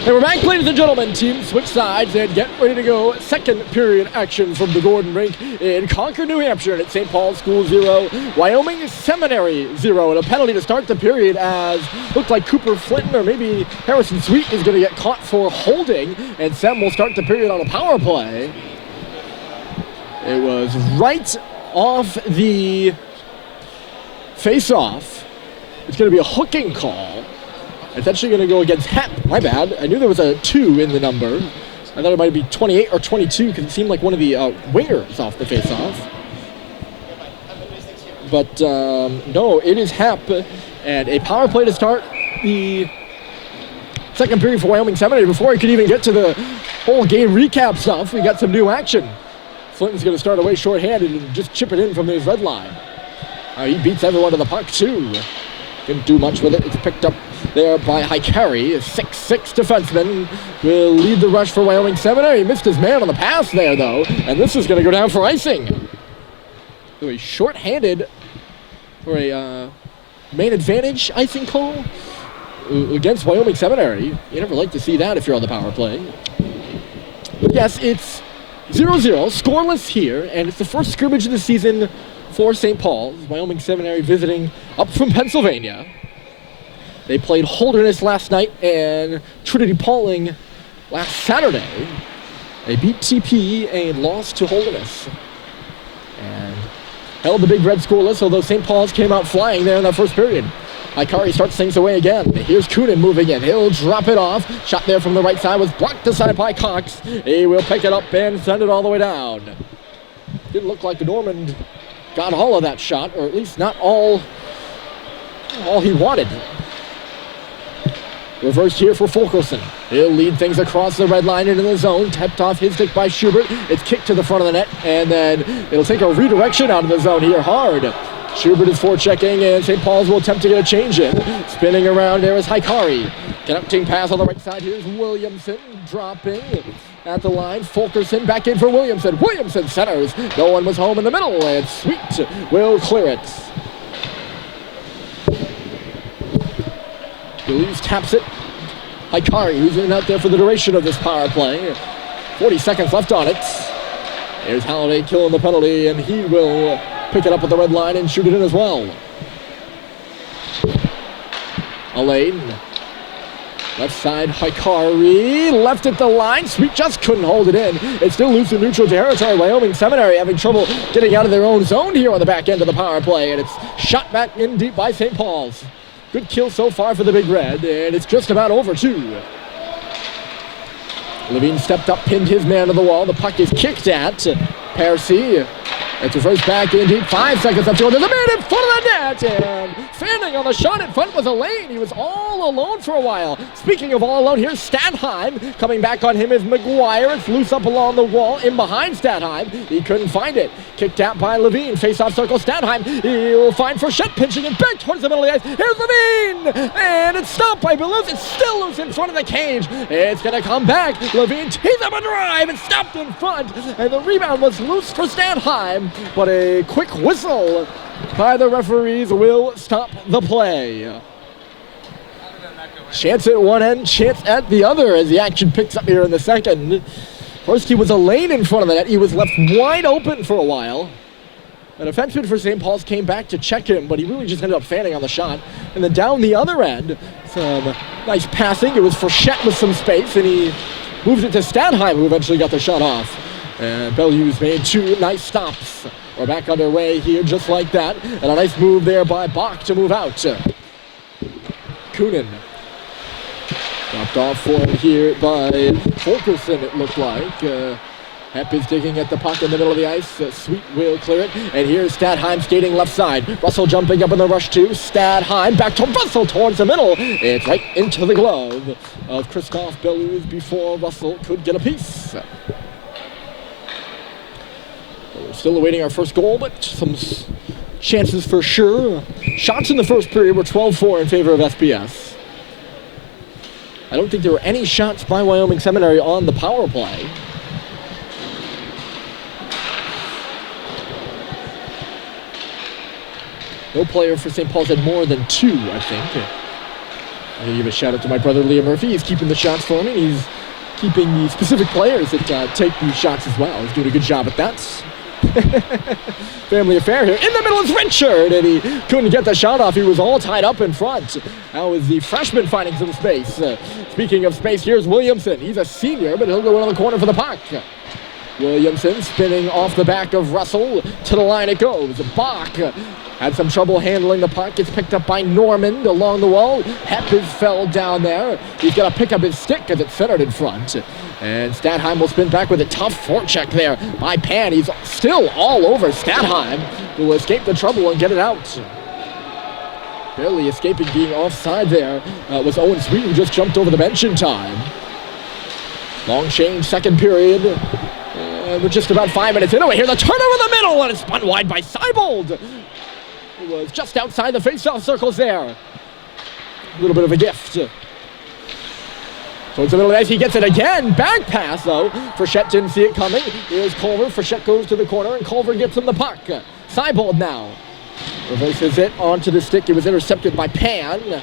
And we're back, ladies and gentlemen. Teams switch sides and get ready to go. Second period action from the Gordon Rink in Concord, New Hampshire. And it's St. Paul's School 0, Wyoming Seminary 0. And a penalty to start the period as looked like Cooper Flinton or maybe Harrison Sweet is going to get caught for holding. And Sem will start the period on a power play. It was right off the face-off. It's going to be a hooking call. It's actually going to go against Hep. My bad. I knew there was a 2 in the number. I thought it might be 28 or 22 because it seemed like one of the wingers off the face-off. But no, it is Hep. And a power play to start the second period for Wyoming Seminary. Before I could even get to the whole game recap stuff, we got some new action. Flinton's going to start away shorthanded and just chip it in from his red line. He beats everyone to the puck, too. Didn't do much with it. It's picked up there by Hikari. 6'6" defenseman will lead the rush for Wyoming Seminary. He missed his man on the pass there, though. And this is going to go down for icing. So he's short-handed for a main advantage icing call against Wyoming Seminary. You never like to see that if you're on the power play. But yes, it's 0-0, scoreless here, and it's the first scrimmage of the season for St. Paul's. Wyoming Seminary visiting up from Pennsylvania. They played Holderness last night and Trinity Pauling last Saturday. They beat TP and lost to Holderness. And held the Big Red scoreless, although St. Paul's came out flying there in that first period. Hikari starts things away again. Here's Coonan moving in. He'll drop it off. Shot there from the right side was blocked aside by Cox. He will pick it up and send it all the way down. Didn't look like the Normand got all of that shot, or at least not all he wanted. Reversed here for Fulkerson. He'll lead things across the red line into the zone. Tapped off his stick by Schubert. It's kicked to the front of the net, and then it'll take a redirection out of the zone here hard. Schubert is forechecking, and St. Paul's will attempt to get a change in. Spinning around there is Hikari. Connecting pass on the right side. Here's Williamson dropping at the line. Fulkerson back in for Williamson. Williamson centers. No one was home in the middle, and Sweet will clear it. Belize taps it. Hikari, who's in out there for the duration of this power play. 40 seconds left on it. Here's Halliday killing the penalty, and he will pick it up at the red line and shoot it in as well. Elaine. Left side, Hikari. Left at the line. Sweet just couldn't hold it in. It's still loose in neutral territory. Wyoming Seminary having trouble getting out of their own zone here on the back end of the power play, and it's shot back in deep by St. Paul's. Good kill so far for the Big Red, and it's just about over, too. Levine stepped up, pinned his man to the wall. The puck is kicked at Percy. It's reversed back in deep. 5 seconds left to go. There's a man in front of the net, and fanning on the shot in front was Elaine. He was all alone for a while. Speaking of all alone, here's Stadheim. Coming back on him is McGuire. It's loose up along the wall in behind Stadheim. He couldn't find it. Kicked out by Levine. Face-off circle, Stadheim. He'll find Frechette pinching it back towards the middle of the ice. Here's Levine! And it's stopped by Belouse. It's still loose in front of the cage. It's going to come back. Levine tees up a drive and stopped in front. And the rebound was loose for Stadheim. But a quick whistle by the referees will stop the play. Chance at one end, chance at the other as the action picks up here in the second. First he was a lane in front of the net. He was left wide open for a while. An defenseman for St. Paul's came back to check him, but he really just ended up fanning on the shot. And then down the other end, some nice passing. It was Frechette with some space, and he moved it to Stadheim, who eventually got the shot off. And Bellevue's made 2 nice stops. We're back underway here just like that. And a nice move there by Bach to move out. Coonan. Dropped off for him here by Fulkerson, it looked like. Hep is digging at the puck in the middle of the ice. Sweet will clear it. And here's Stadheim skating left side. Russell jumping up in the rush too. Stadheim back to Russell towards the middle. It's right into the glove of Christophe Belleuse before Russell could get a piece. We're still awaiting our first goal, but some chances for sure. Shots in the first period were 12-4 in favor of SPS. I don't think there were any shots by Wyoming Seminary on the power play. No player for St. Paul's had more than 2, I think. I'm going to give a shout out to my brother Liam Murphy. He's keeping the shots for me. He's keeping the specific players that take these shots as well. He's doing a good job at that. Family affair here. In the middle is Richard, and he couldn't get the shot off. He was all tied up in front. Now is the freshman finding some space. Speaking of space, here's Williamson. He's a senior, but he'll go in the corner for the puck. Williamson spinning off the back of Russell. To the line it goes. Bach had some trouble handling the puck. It's picked up by Normand along the wall. Heppes fell down there. He's got to pick up his stick as it's centered in front. And Statheim will spin back with a tough forecheck there by Pan. He's still all over Statheim, who will escape the trouble and get it out. Barely escaping being offside there was Owen Sweet, who just jumped over the bench in time. Long change, second period. We're just about 5 minutes into it here. The turnover in the middle, and it's spun wide by Seibold. It was just outside the face-off circles there. A little bit of a gift. Towards the middle of the ice, he gets it again. Back pass, though. Frechette didn't see it coming. Here's Culver. Frechette goes to the corner, and Culver gets him the puck. Seibold now reverses it onto the stick. It was intercepted by Pan.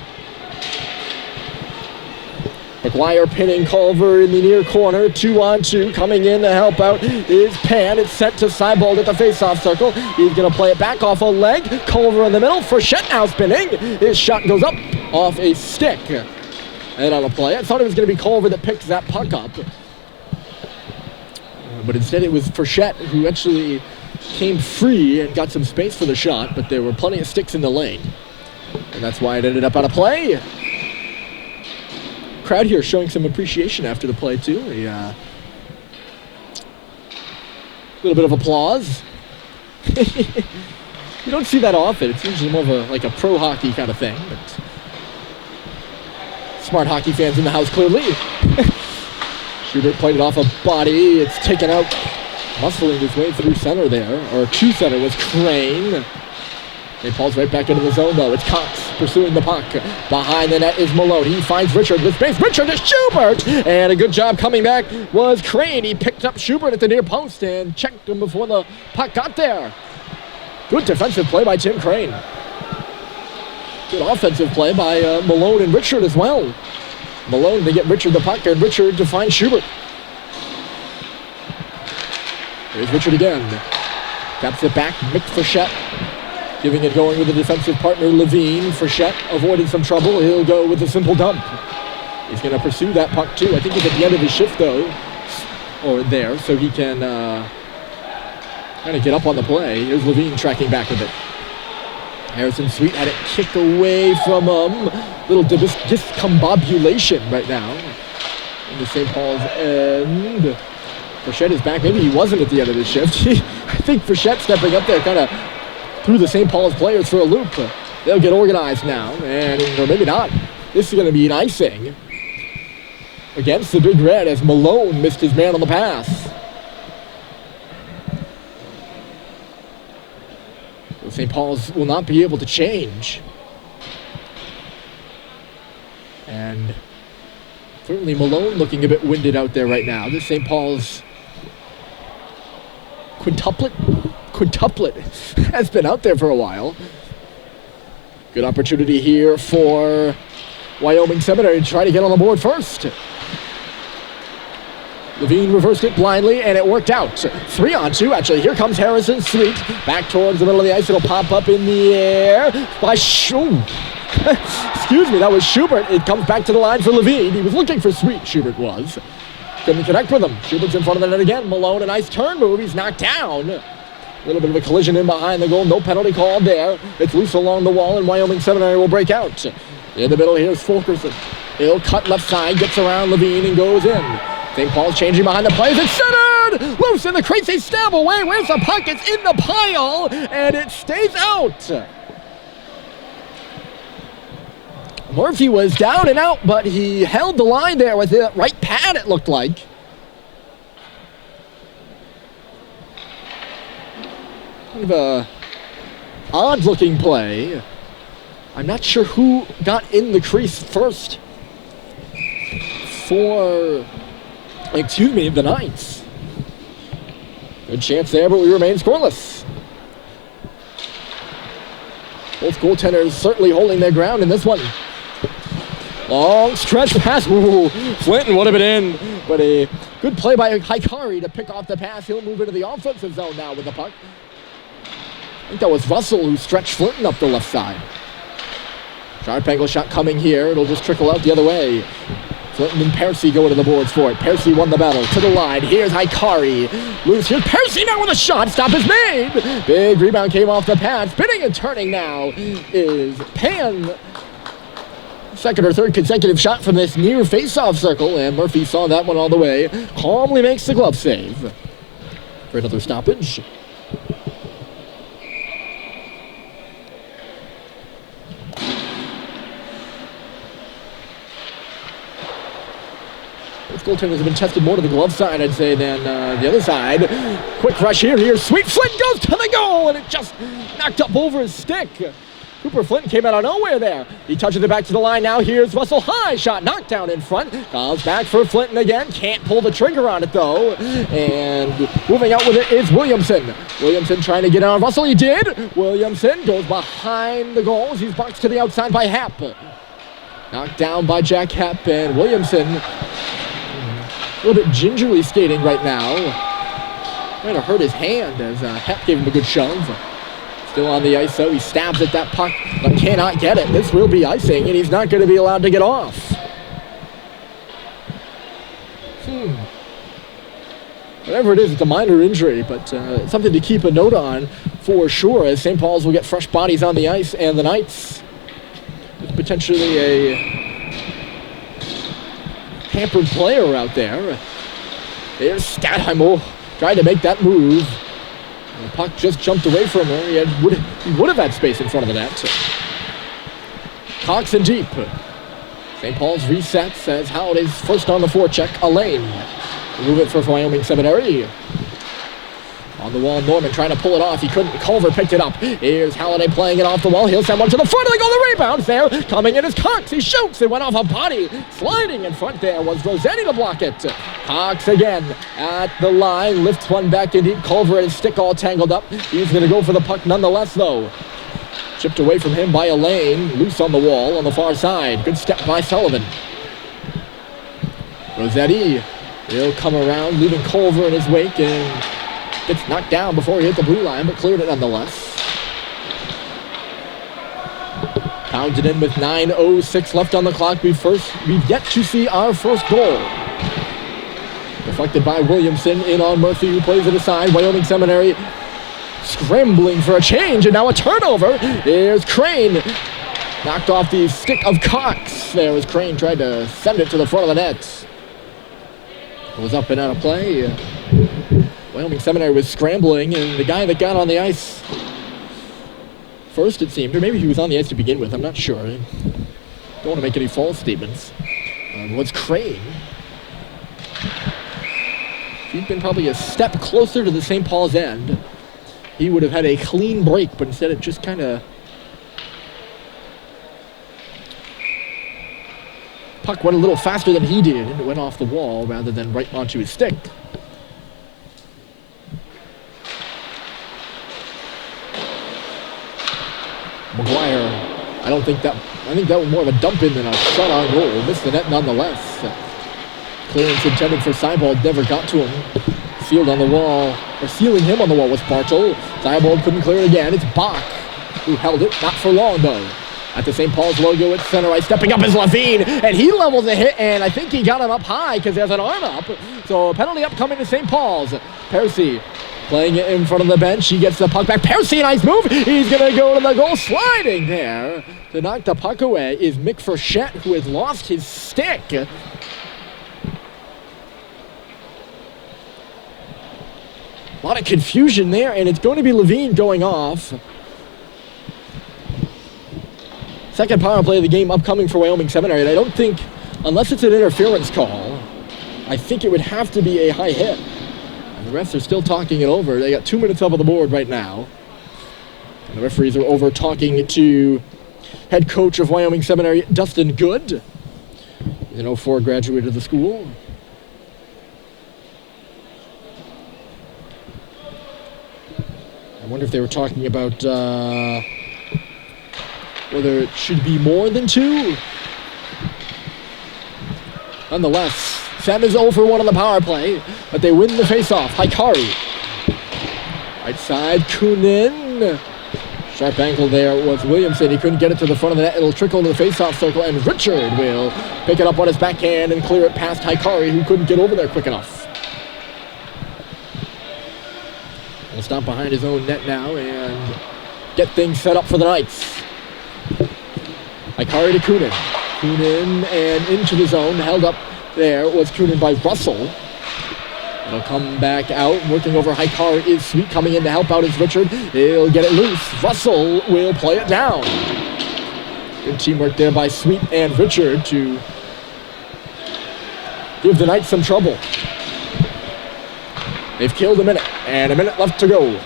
McGuire pinning Culver in the near corner. 2-on-2. Coming in to help out is Pan. It's sent to Seibold at the face-off circle. He's going to play it back off a leg. Culver in the middle. Frechette now spinning. His shot goes up off a stick. And on a play, I thought it was going to be Culver that picked that puck up. But instead it was Frechette who actually came free and got some space for the shot, but there were plenty of sticks in the lane. And that's why it ended up out of play. Crowd here showing some appreciation after the play too. A little bit of applause. You don't see that often. It's usually more of a pro hockey kind of thing. But smart hockey fans in the house, clearly. Schubert played it off a body. It's taken out, muscling his way through center there. Or to center was Crane. St. Paul's right back into the zone, though. It's Cox pursuing the puck. Behind the net is Malone. He finds Richard with space. Richard to Schubert! And a good job coming back was Crane. He picked up Schubert at the near post and checked him before the puck got there. Good defensive play by Tim Crane. Good offensive play by Malone and Richard as well. Malone to get Richard the puck, and Richard to find Schubert. Here's Richard again. Taps it back, Mick Frechette. Giving it going with the defensive partner, Levine. Frechette avoided some trouble. He'll go with a simple dump. He's going to pursue that puck too. I think he's at the end of his shift though. Or there, so he can kind of get up on the play. Here's Levine tracking back with it. Harrison Sweet had it kicked away from him. Little discombobulation right now in the St. Paul's end. Frechette is back. Maybe he wasn't at the end of his shift. I think Frechette stepping up there kind of threw the St. Paul's players for a loop. They'll get organized now, or maybe not. This is going to be an icing against the Big Red as Malone missed his man on the pass. St. Paul's will not be able to change. And certainly Malone looking a bit winded out there right now. This St. Paul's quintuplet has been out there for a while. Good opportunity here for Wyoming Seminary to try to get on the board first. Levine reversed it blindly, and it worked out. 3-on-2, actually. Here comes Harrison Sweet. Back towards the middle of the ice. It'll pop up in the air by excuse me, that was Schubert. It comes back to the line for Levine. He was looking for Sweet, Schubert was. Couldn't connect with him. Schubert's in front of the net again. Malone, a nice turn move. He's knocked down. A little bit of a collision in behind the goal. No penalty called there. It's loose along the wall, and Wyoming Seminary will break out. In the middle, here's Fulkerson. He'll cut left side, gets around Levine, and goes in. St. Paul's changing behind the players. It's centered! Loose in the crease. They stab away. Where's the puck? It's in the pile, and it stays out. Murphy was down and out, but he held the line there with the right pad, it looked like. Kind of a odd-looking play. I'm not sure who got in the crease first for, the Knights. Good chance there, but we remain scoreless. Both goaltenders certainly holding their ground in this one. Long stretch pass. Ooh, Flinton would have been in, but a good play by Hikari to pick off the pass. He'll move into the offensive zone now with the puck. I think that was Russell who stretched Flinton up the left side. Sharp angle shot coming here. It'll just trickle out the other way. Flinton and Percy go to the boards for it. Percy won the battle to the line. Here's Hikari. Loose. Here's Percy now with a shot. Stop is made. Big rebound came off the pad. Spinning and turning now is Pan. Second or third consecutive shot from this near face-off circle, and Murphy saw that one all the way. Calmly makes the glove save for another stoppage. Both goaltenders have been tested more to the glove side, I'd say, than the other side. Quick rush here. Sweet Flint goes to the goal, and it just knocked up over his stick. Cooper Flinton came out of nowhere there. He touches it back to the line now. Here's Russell. High shot, knocked down in front. Comes back for Flinton again. Can't pull the trigger on it, though. And moving out with it is Williamson. Williamson trying to get on Russell. He did. Williamson goes behind the goals. He's boxed to the outside by Happ. Knocked down by Jack Happ, and Williamson a little bit gingerly skating right now. Trying to hurt his hand as Happ gave him a good shove. Still on the ice, though. He stabs at that puck, but cannot get it. This will be icing, and he's not going to be allowed to get off. Whatever it is, it's a minor injury, but something to keep a note on for sure, as St. Paul's will get fresh bodies on the ice, and the Knights with potentially a hampered player out there. There's Statheimer trying to make that move. The puck just jumped away from her. He would have had space in front of the net. Cox and deep. St. Paul's resets as Halliday's first on the forecheck. Elaine. Move it for Wyoming Seminary. On the wall, Norman trying to pull it off. He couldn't. Culver picked it up. Here's Halliday playing it off the wall. He'll send one to the front of the goal. The rebound there. Coming in is Cox. He shoots. It went off a body. Sliding in front there was Rossetti to block it. Cox again at the line. Lifts one back in deep. Culver and his stick all tangled up. He's going to go for the puck nonetheless, though. Chipped away from him by Elaine. Loose on the wall on the far side. Good step by Sullivan. Rossetti. He'll come around, leaving Culver in his wake, and gets knocked down before he hit the blue line, but cleared it nonetheless. Pounded in with 9:06 left on the clock. We've yet to see our first goal. Deflected by Williamson, in on Murphy, who plays it aside. Wyoming Seminary scrambling for a change, and now a turnover. There's Crane. Knocked off the stick of Cox. There was Crane, tried to send it to the front of the net. It was up and out of play. Wyoming Seminary was scrambling, and the guy that got on the ice first, it seemed, or maybe he was on the ice to begin with, I'm not sure. I don't want to make any false statements. Was Crane. If he'd been probably a step closer to the St. Paul's end, he would have had a clean break, but instead it just kind of... Puck went a little faster than he did, and it went off the wall rather than right onto his stick. McGuire, I think that was more of a dump in than a shot on goal. Missed the net nonetheless. Clearance intended for Seibold, never got to him. Sealed on the wall, or sealing him on the wall was Bartle. Seibold couldn't clear it again. It's Bach who held it, not for long though. At the St. Paul's logo at center ice, stepping up is Levine, and he levels a hit, and I think he got him up high because there's an arm up. So a penalty upcoming to St. Paul's. Percy playing it in front of the bench. He gets the puck back. Percy, nice move. He's going to go to the goal. Sliding there to knock the puck away is Mick Frechette, who has lost his stick. A lot of confusion there, and it's going to be Levine going off. Second power play of the game upcoming for Wyoming Seminary, and I don't think, unless it's an interference call, I think it would have to be a high hit. And the refs are still talking it over. They got 2 minutes up on the board right now. And the referees are over talking to head coach of Wyoming Seminary, Dustin Good. He's an 04 graduate of the school. I wonder if they were talking about whether it should be more than 2. Nonetheless, Sam is 0 for 1 on the power play, but they win the faceoff. Hikari. Right side, Kunin. Sharp ankle there was Williamson. He couldn't get it to the front of the net. It'll trickle to the faceoff circle, and Richard will pick it up on his backhand and clear it past Hikari, who couldn't get over there quick enough. He'll stop behind his own net now and get things set up for the Knights. Hikari to Kunin. Kunin and into the zone. Held up there was Kunin by Russell. It'll come back out. Working over Hikari is Sweet. Coming in to help out is Richard. He'll get it loose. Russell will play it down. Good teamwork there by Sweet and Richard to give the Knights some trouble. They've killed a minute, and a minute left to go.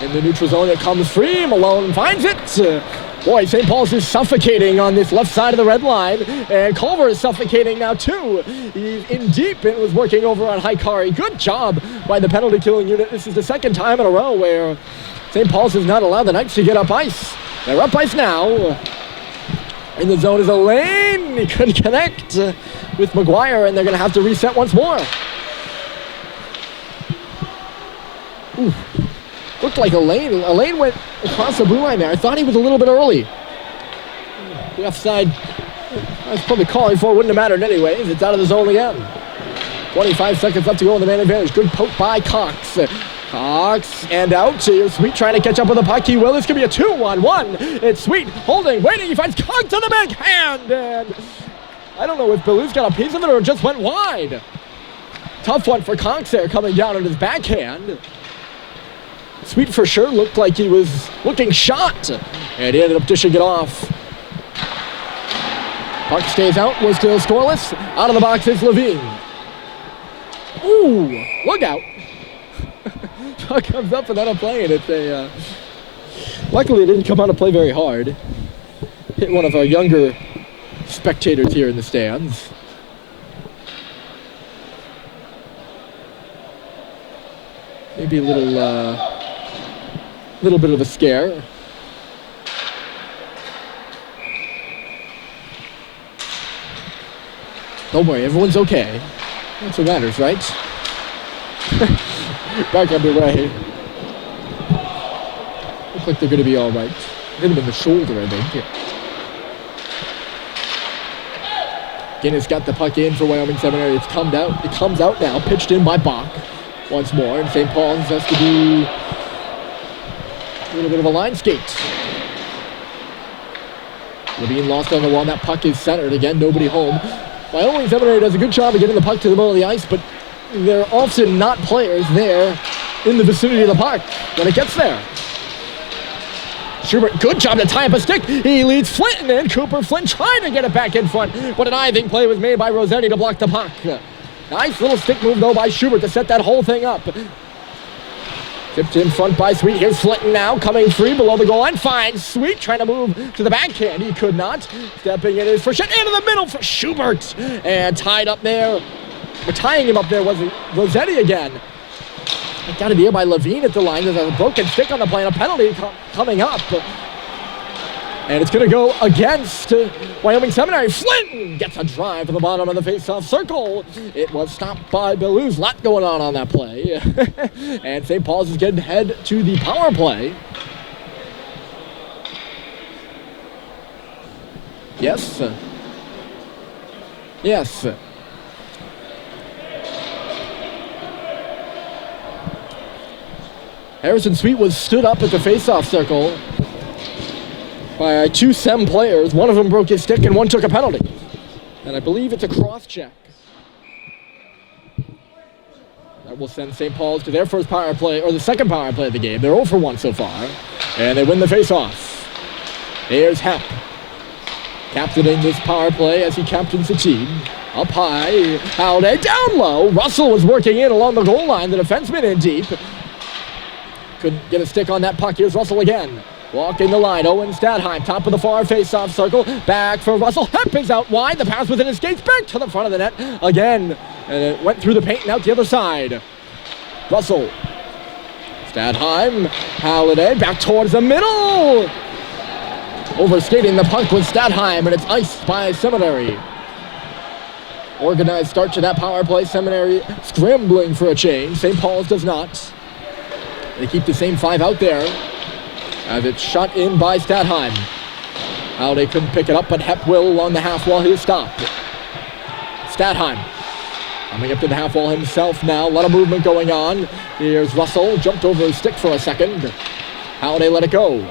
In the neutral zone, it comes free. Malone finds it. Boy, St. Paul's is suffocating on this left side of the red line, and Culver is suffocating now too. He's in deep and was working over on Hikari. Good job by the penalty killing unit. This is the second time in a row where St. Paul's has not allowed the Knights to get up ice. They're up ice now. In the zone is Elaine. He couldn't connect with McGuire, and they're going to have to reset once more. Ooh. Looked like Elaine went across the blue line there. I thought he was a little bit early. The offside, I was probably calling for, wouldn't have mattered anyways. It's out of the zone again. 25 seconds left to go in the man advantage. Good poke by Cox. Cox and out. Sweet trying to catch up with the puck. He will. This could be a 2-on-1. It's Sweet holding, waiting. He finds Cox on the backhand. And I don't know if Ballou's got a piece of it or it just went wide. Tough one for Cox there coming down on his backhand. Sweet for sure looked like he was looking shot, and he ended up dishing it off. Puck stays out, was still scoreless. Out of the box is Levine. Ooh, look out. Puck comes up and out of play, and it's a... luckily it didn't come out of play very hard. Hit one of our younger spectators here in the stands. Maybe a little bit of a scare. Don't worry, everyone's okay. That's what matters, right? Back underway. Looks like they're going to be all right. Hit him in the shoulder, I think. Guinness got the puck in for Wyoming Seminary. It comes out now, pitched in by Bach once more, and St. Paul's has to do a little bit of a line skate. Levine lost on the wall. That puck is centered again. Nobody home. Wyoming Seminary does a good job of getting the puck to the middle of the ice, but there are often not players there in the vicinity of the puck when it gets there. Schubert, good job to tie up a stick. He leads Flint in. Cooper Flint trying to get it back in front, but an diving play was made by Rossetti to block the puck. Nice little stick move, though, by Schubert to set that whole thing up. Tipped in front by Sweet. Here's Flinton now, coming free below the goal line. Finds Sweet, trying to move to the backhand. He could not. Stepping in his first shot into the middle for Schubert. And tied up there. Or tying him up there was Rossetti again. It got to be here by Levine at the line. There's a broken stick on the play and a penalty coming up. And it's going to go against Wyoming Seminary. Flinton gets a drive to the bottom of the face-off circle. It was stopped by Bellews. A lot going on that play. And St. Paul's is getting head to the power play. Yes. Yes. Harrison Sweet was stood up at the face-off circle by two SEM players. One of them broke his stick and one took a penalty. And I believe it's a cross-check. That will send St. Paul's to their first power play, or the second power play of the game. They're 0 for 1 so far. And they win the face-off. Here's Hepp, captaining this power play as he captains the team. Up high, Howday, down low. Russell was working in along the goal line. The defenseman in deep. Couldn't get a stick on that puck. Here's Russell again. Walking the line, Owen Stadheim, top of the far face-off circle. Back for Russell. Hepp is out wide. The pass within his skates. Back to the front of the net again. And it went through the paint and out the other side. Russell. Stadheim. Halliday back towards the middle. Overskating the puck with Stadheim, and it's iced by Seminary. Organized start to that power play. Seminary scrambling for a change. St. Paul's does not. They keep the same 5 out there as it's shot in by Statheim. How they couldn't pick it up, but Hep will along the half wall. He's stopped. Statheim coming up to the half wall himself now. A lot of movement going on. Here's Russell. Jumped over his stick for a second. Holiday let it go.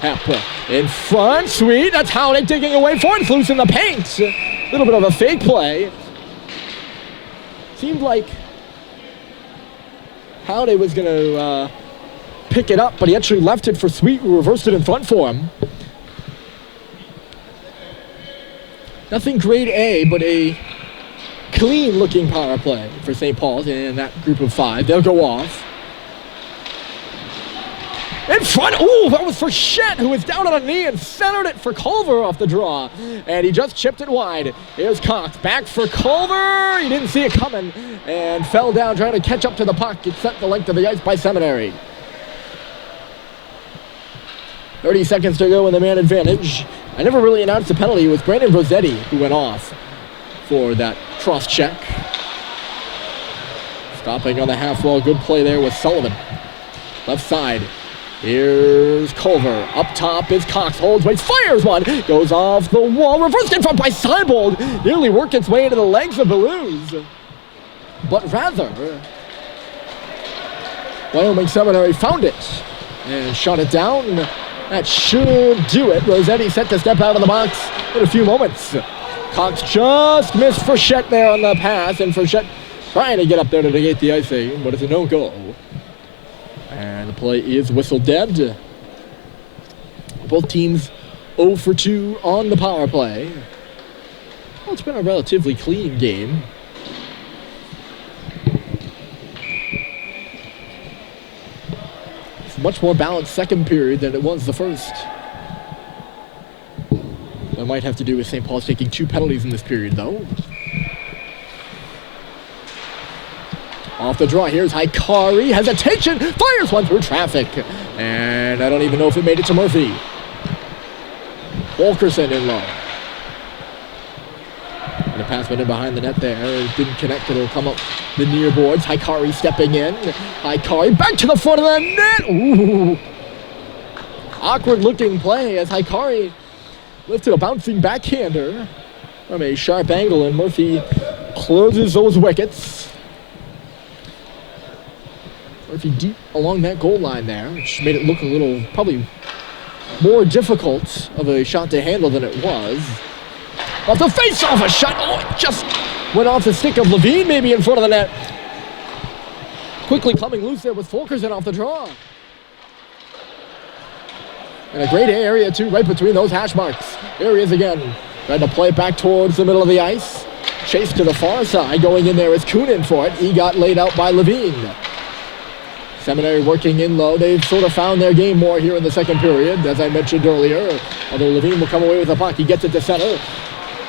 Hep in front. Sweet. That's Holiday digging away for it. It's loose in the paint. A little bit of a fake play. Seemed like Holiday was going to pick it up, but he actually left it for Sweet, who reversed it in front for him. Nothing grade A, but a clean-looking power play for St. Paul's in that group of 5. They'll go off. In front, ooh, that was for Shet, who was down on a knee and centered it for Culver off the draw. And he just chipped it wide. Here's Cox, back for Culver. He didn't see it coming and fell down trying to catch up to the puck. It set the length of the ice by Seminary. 30 seconds to go in the man advantage. I never really announced the penalty. It was Brandon Rossetti who went off for that cross check. Stopping on the half wall. Good play there with Sullivan. Left side. Here's Culver. Up top is Cox. Holds, waits, fires one. Goes off the wall. Reversed in front by Seibold. Nearly worked its way into the legs of Blues. But rather, Wyoming Seminary found it and shot it down. That should do it. Rossetti set to step out of the box in a few moments. Cox just missed Frechette there on the pass, and Frechette trying to get up there to negate the icing, but it's a no-go. And the play is whistled dead. Both teams 0 for 2 on the power play. Well, it's been a relatively clean game. Much more balanced second period than it was the first. That might have to do with St. Paul's taking 2 penalties in this period, though. Off the draw, here's Hikari. Hesitation, fires one through traffic. And I don't even know if it made it to Murphy. Fulkerson in low. And the pass went in behind the net there. It didn't connect. It'll come up the near boards. Hikari stepping in. Hikari back to the front of the net. Ooh. Awkward looking play as Hikari lifted a bouncing backhander from a sharp angle, and Murphy closes those wickets. Murphy deep along that goal line there, which made it look a little, probably more difficult of a shot to handle than it was. Off the face-off, a shot. Oh, it just went off the stick of Levine, maybe in front of the net. Quickly coming loose there with Fulkerson off the draw. And a great area, too, right between those hash marks. There he is again. Trying to play it back towards the middle of the ice. Chase to the far side. Going in there is Kunin for it. He got laid out by Levine. Seminary working in low. They've sort of found their game more here in the second period, as I mentioned earlier. Although Levine will come away with the puck. He gets it to center.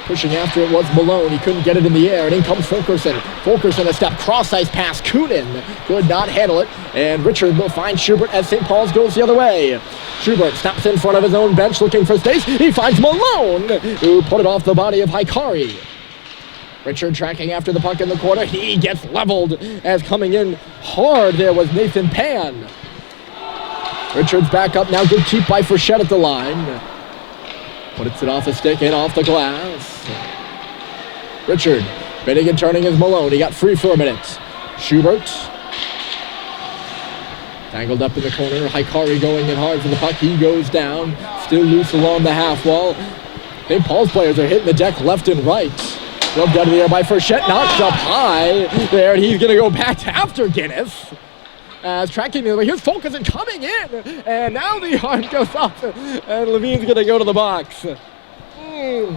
Pushing after it was Malone. He couldn't get it in the air. And in comes Fulkerson. Fulkerson a step cross-ice pass. Kunin could not handle it. And Richard will find Schubert as St. Paul's goes the other way. Schubert stops in front of his own bench looking for space. He finds Malone, who put it off the body of Hikari. Richard tracking after the puck in the corner. He gets leveled as coming in hard there was Nathan Pan. Richard's back up now. Good keep by Frechette at the line. Puts it off the stick and off the glass. Richard bending and turning as Malone. He got free for a minute. Schubert tangled up in the corner. Hikari going in hard for the puck. He goes down. Still loose along the half wall. St. Paul's players are hitting the deck left and right. Rubbed out of the air by Frechette. Knocked up high there, and he's going to go back after Guinness. As tracking the other way. Here's Fulkerson coming in. And now the arm goes up. And Levine's going to go to the box. A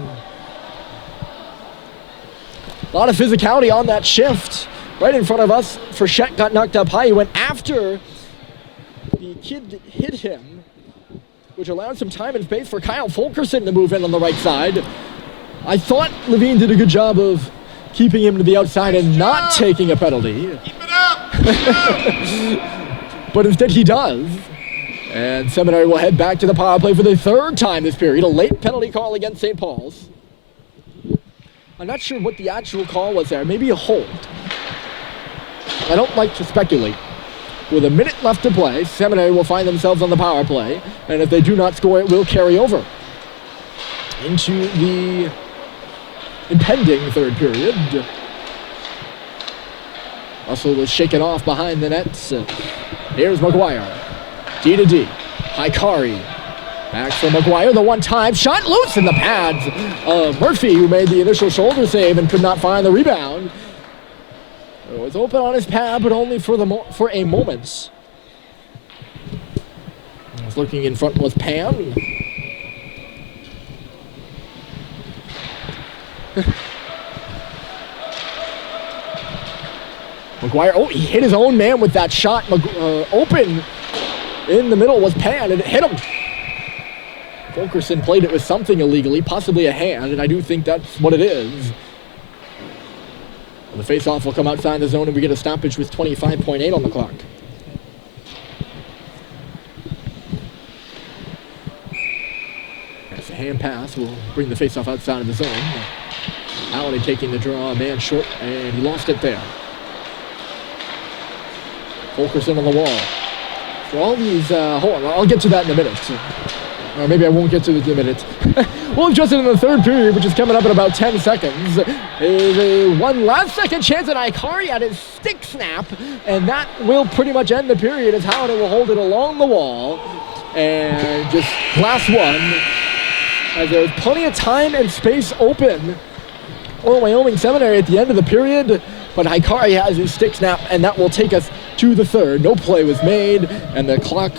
lot of physicality on that shift. Right in front of us. Frechette got knocked up high. He went after the kid hit him, which allowed some time and space for Kyle Fulkerson to move in on the right side. I thought Levine did a good job of keeping him to the outside and not taking a penalty. Keep it up! But instead he does. And Seminary will head back to the power play for the third time this period. A late penalty call against St. Paul's. I'm not sure what the actual call was there. Maybe a hold. I don't like to speculate. With a minute left to play, Seminary will find themselves on the power play, and if they do not score, it will carry over into the impending third period. Russell was shaken off behind the nets. Here's McGuire. D to D. Hikari. Back for McGuire. The one-time shot loose in the pads of Murphy, who made the initial shoulder save and could not find the rebound. It was open on his pad, but only for a moment. Looking in front was Pan. McGuire, oh, he hit his own man with that shot. Open in the middle was Pan, and it hit him. Fulkerson played it with something illegally, possibly a hand, and I do think that's what it is. And the face-off will come outside the zone, and we get a stoppage with 25.8 on the clock. That's a hand pass will bring the face-off outside of the zone. Allen taking the draw, a man short, and he lost it there. Fulkerson on the wall. For all these, hold on, I'll get to that in a minute. Or maybe I won't get to it in a minute. We'll adjust it in the third period, which is coming up in about 10 seconds. Is a one last second chance at Hikari at his stick snap, and that will pretty much end the period as Howden will hold it along the wall. And just last one, as there's plenty of time and space open for Wyoming Seminary at the end of the period, but Hikari has his stick snap, and that will take us to the third. No play was made, and the clock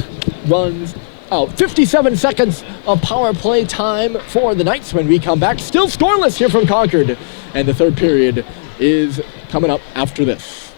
runs out. 57 seconds of power play time for the Knights when we come back. Still scoreless here from Concord, and the third period is coming up after this.